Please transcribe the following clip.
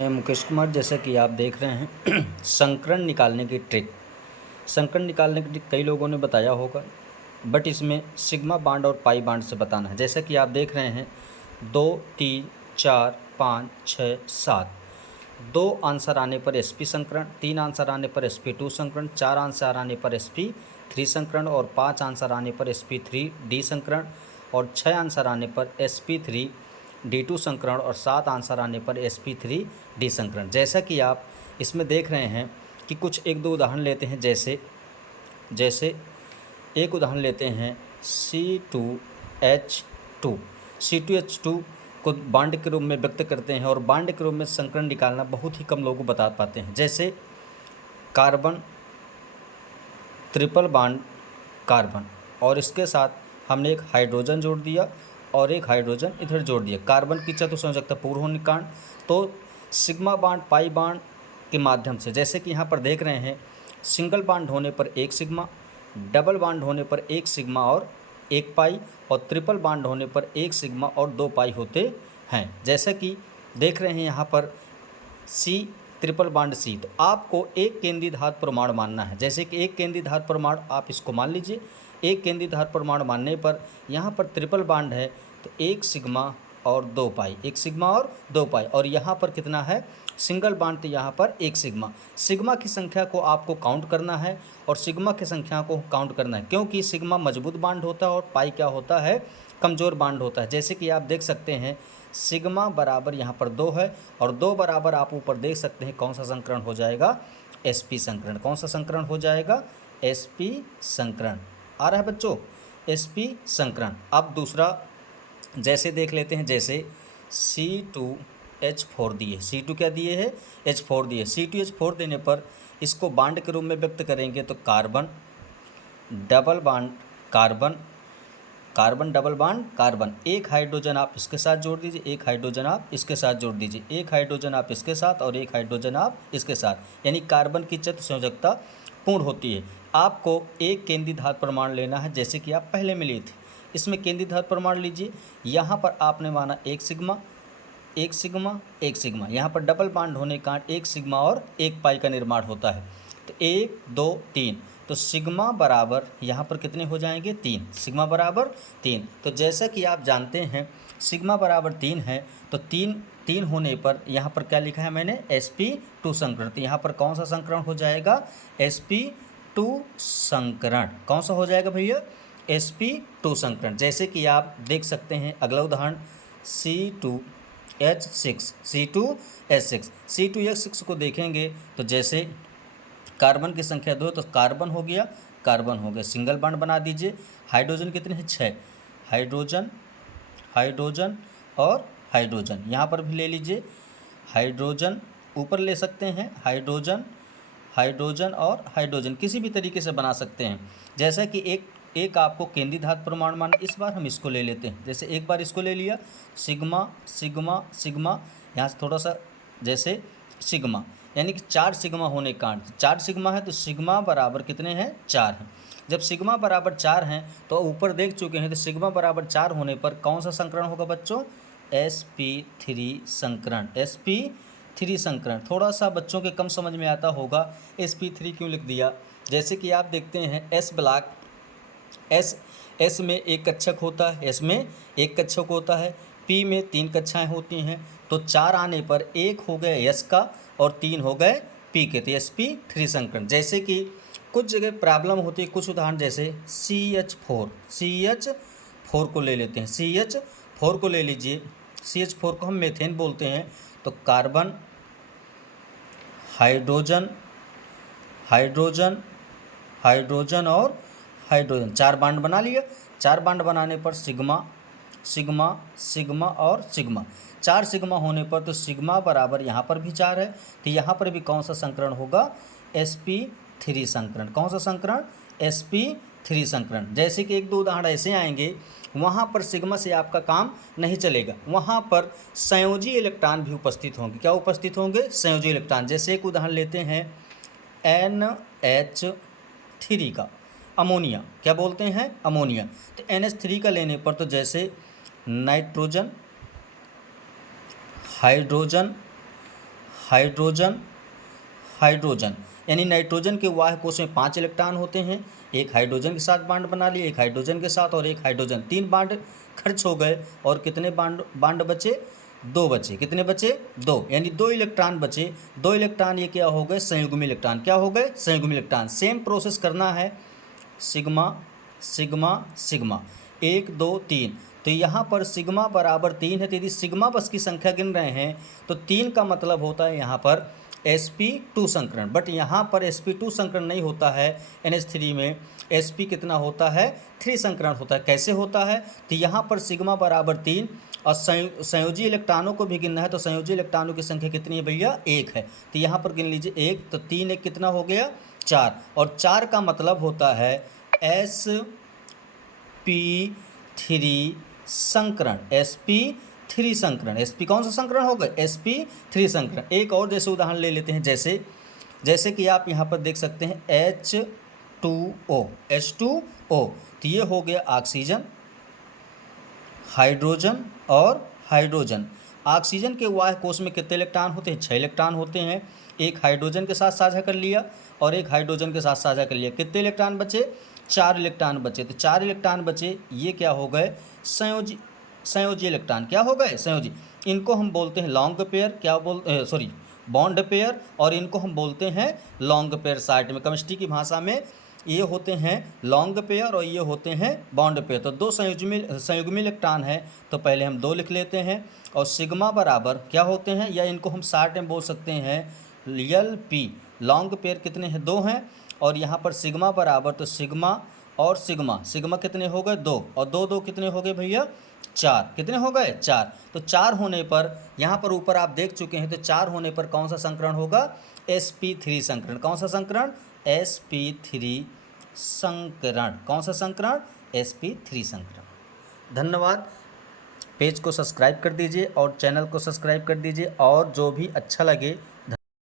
मैं मुकेश कुमार। जैसा कि आप देख रहे हैं संकरण निकालने की ट्रिक। संकरण निकालने की ट्रिक कई लोगों ने बताया होगा, बट इसमें सिग्मा बांड और पाई बांड से बताना है। जैसा कि आप देख रहे हैं 2, 3, 4, 5, 6, 7। 2 आंसर आने पर sp संकरण, 3 आंसर आने पर sp2 संकरण, 4 आंसर आने पर sp3 संकरण और 5 आंसर आने पर sp3d संकरण और 6 आंसर आने पर sp3d2 संकरण और 7 आंसर आने पर sp3d संकरण। जैसा कि आप इसमें देख रहे हैं कि कुछ एक दो उदाहरण लेते हैं। जैसे एक उदाहरण लेते हैं C2H2। C2H2 को बांड के रूप में व्यक्त करते हैं और बांड के रूप में संकरण निकालना बहुत ही कम लोग बता पाते हैं। जैसे कार्बन ट्रिपल बांड कार्बन, और इसके साथ हमने एक हाइड्रोजन जोड़ दिया और एक हाइड्रोजन इधर जोड़ दिया। कार्बन की चतुसंयोजकता पूर्ण होने के कारण तो सिग्मा बांड पाई बांड के माध्यम से, जैसे कि यहाँ पर देख रहे हैं सिंगल बांड होने पर 1 सिग्मा, डबल बांड होने पर 1 सिग्मा और 1 पाई, और ट्रिपल बांड होने पर 1 सिग्मा और 2 पाई होते हैं। जैसा कि देख रहे हैं यहाँ पर C ट्रिपल बांड C, तो आपको एक केंद्रीय धातु परमाणु मानना है। जैसे कि एक केंद्रीय धातु परमाणु आप इसको मान लीजिए। एक केंद्रीय धातु परमाणु मानने पर यहाँ पर ट्रिपल बांड है तो 1 सिग्मा और 2 पाई, 1 सिग्मा और 2 पाई, और यहाँ पर कितना है सिंगल बांड, तो यहाँ पर 1 सिग्मा। सिग्मा की संख्या को आपको काउंट करना है और सिग्मा की संख्या को काउंट करना है, क्योंकि सिग्मा मजबूत बांड होता है और पाई क्या होता है कमज़ोर बांड होता है। जैसे कि आप देख सकते हैं सिग्मा बराबर यहाँ पर 2 है और 2 बराबर आप ऊपर देख सकते हैं कौन सा संकरण हो जाएगा sp संकरण। कौन सा संकरण हो जाएगा sp संकरण। आ रहा है बच्चों sp संकरण। अब दूसरा जैसे देख लेते हैं, जैसे C2H4 दिए, C2 क्या दिए है H4 दिए। C2H4 देने पर इसको बांड के रूप में व्यक्त करेंगे तो carbon double bond carbon, carbon double bond carbon, एक हाइड्रोजन आप इसके साथ जोड़ दीजिए, एक हाइड्रोजन आप इसके साथ जोड़ दीजिए, एक हाइड्रोजन आप इसके साथ और एक हाइड्रोजन आप इसके साथ, यानी कार्बन की चतुसंयोजकता पूर्ण होती है। आपको एक केंद्रीय धातु परमाणु लेना है, जैसे कि आप पहले में लिए थे। इसमें केंद्रीय धातु परमाणु लीजिए। यहाँ पर आपने माना 1 सिग्मा, 1 सिग्मा, 1 सिग्मा। यहाँ पर डबल बांड होने के कारण 1 सिग्मा और 1 पाई का निर्माण होता है। तो 1, 2, 3, तो सिग्मा बराबर यहाँ पर कितने हो जाएंगे 3, सिग्मा बराबर 3। तो जैसा कि आप जानते हैं सिग्मा बराबर 3 है, तो 3 होने पर यहाँ पर क्या लिखा है मैंने sp2 संकरण। तो यहाँ पर कौन सा संकरण हो जाएगा sp2 संकरण। कौन सा हो जाएगा भैया sp2 संकरण। जैसे कि आप देख सकते हैं अगला उदाहरण C2H6, C2H6 को देखेंगे तो जैसे कार्बन की संख्या 2, तो कार्बन हो गया, सिंगल बांड बना दीजिए। हाइड्रोजन कितने हैं 6, हाइड्रोजन और हाइड्रोजन यहाँ पर भी ले लीजिए। हाइड्रोजन ऊपर ले सकते हैं, हाइड्रोजन और हाइड्रोजन किसी भी तरीके से बना सकते हैं। जैसा कि एक आपको केंद्रीय धातु परमाणु माना, इस बार हम इसको ले लेते हैं। जैसे एक बार इसको ले लिया सिग्मा सिग्मा सिग्मा, यहाँ से थोड़ा सा जैसे सिग्मा, यानी कि 4 सिग्मा होने के कारण 4 सिग्मा है, तो सिग्मा बराबर कितने हैं 4 हैं। जब सिग्मा बराबर 4 हैं तो ऊपर देख चुके हैं, तो सिग्मा बराबर 4 होने पर कौन सा संकरण होगा बच्चों sp3 संकरण, sp3 संकरण। थोड़ा सा बच्चों के कम समझ में आता होगा sp3 क्यों लिख दिया। जैसे कि आप देखते हैं S ब्लॉक, S में एक कक्षक होता है, S में एक कक्षक होता है, P में 3 कक्षाएं होती हैं, तो 4 आने पर 1 हो गए S का और 3 हो गए P के, तो sp3 संकरण। जैसे कि कुछ जगह प्रॉब्लम होती है, कुछ उदाहरण जैसे CH4 को ले लेते हैं। CH4 को ले लीजिए, CH4 को हम मेथेन बोलते हैं। तो कार्बन हाइड्रोजन और हाइड्रोजन 4 बांड बना लिया। 4 बांड बनाने पर सिग्मा और सिग्मा, 4 सिग्मा होने पर तो सिग्मा बराबर यहाँ पर भी 4 है, तो यहाँ पर भी कौन सा संकरण होगा sp3 संकरण। कौन सा संकरण sp3 संकरण। जैसे कि एक दो उदाहरण ऐसे आएंगे, वहाँ पर सिग्मा से आपका काम नहीं चलेगा, वहाँ पर संयोजी इलेक्ट्रॉन भी उपस्थित होंगे। क्या उपस्थित होंगे संयोजी इलेक्ट्रॉन। जैसे एक उदाहरण लेते हैं NH3 का, अमोनिया, क्या बोलते हैं अमोनिया। तो NH3 का लेने पर तो जैसे नाइट्रोजन, हाइड्रोजन, हाइड्रोजन हाइड्रोजन यानी नाइट्रोजन के वाहक कोश में 5 इलेक्ट्रॉन होते हैं। एक हाइड्रोजन के साथ बांड बना लिए, एक हाइड्रोजन के साथ और एक हाइड्रोजन, 3 बांड खर्च हो गए और कितने बांड बांड बचे? 2 बचे। कितने बचे? 2, यानी 2 इलेक्ट्रॉन बचे। 2 इलेक्ट्रॉन ये क्या हो गए? संयुग्मी इलेक्ट्रॉन। क्या हो गए? संयुग्मी इलेक्ट्रॉन। सेम प्रोसेस करना है, सिग्मा सिग्मा सिग्मा, 1 2 3। तो यहाँ पर सिग्मा बराबर 3 है, तो यदि सिग्मा बस की संख्या गिन रहे हैं तो 3 का मतलब होता है यहाँ पर sp2 संकरण। बट यहाँ पर sp2 संकरण नहीं होता है, NH3 में sp कितना होता है? 3 संकरण होता है। कैसे होता है? तो यहाँ पर सिग्मा बराबर 3 और संयोजी इलेक्ट्रॉनों को भी गिनना है, तो संयोजी इलेक्ट्रॉनों की संख्या कितनी है भैया? 1 है। तो यहाँ पर गिन लीजिए 1, तो 3 1 कितना हो गया? 4। और 4 का मतलब होता है sp3 संकरण। sp3 संकरण। sp कौन सा संकरण होगा? sp3 संकरण। एक और जैसे उदाहरण ले लेते हैं, जैसे कि आप यहाँ पर देख सकते हैं H2O। तो ये हो गया ऑक्सीजन, हाइड्रोजन और हाइड्रोजन। ऑक्सीजन के वाहक कोश में कितने इलेक्ट्रॉन होते हैं? 6 इलेक्ट्रॉन होते हैं। एक हाइड्रोजन के साथ साझा कर लिया और एक हाइड्रोजन के साथ साझा कर लिया। कितने इलेक्ट्रॉन बचे? 4 इलेक्ट्रॉन बचे। तो 4 इलेक्ट्रॉन बचे, ये क्या हो गए? संयोजी इलेक्ट्रॉन। क्या हो गए? संयोजी। इनको हम बोलते हैं लॉन्ग पेयर, बॉन्ड पेयर, और इनको हम बोलते हैं लॉन्ग पेयर। साइड में केमिस्ट्री की भाषा में ये होते हैं लॉन्ग पेयर और ये होते हैं बॉन्ड पेयर। तो 2 संयुग्मी इलेक्ट्रॉन है, तो पहले हम 2 लिख लेते हैं। और सिग्मा बराबर क्या होते हैं, या इनको हम शॉर्ट में बोल सकते हैं Lp। लॉन्ग पेयर कितने हैं? 2 हैं। और यहाँ पर सिग्मा बराबर, तो सिग्मा और सिग्मा कितने हो गए? 2, और 2 2 कितने हो गए भैया? 4। कितने हो गए? 4। तो 4 होने पर यहाँ पर ऊपर आप देख चुके हैं, तो 4 होने पर कौन सा संकरण होगा? sp3 संकरण। कौन सा संकरण? sp3 संकरण। कौन सा संकरण? sp3 संकरण। धन्यवाद। पेज को सब्सक्राइब कर दीजिए और चैनल को सब्सक्राइब कर दीजिए, और जो भी अच्छा लगे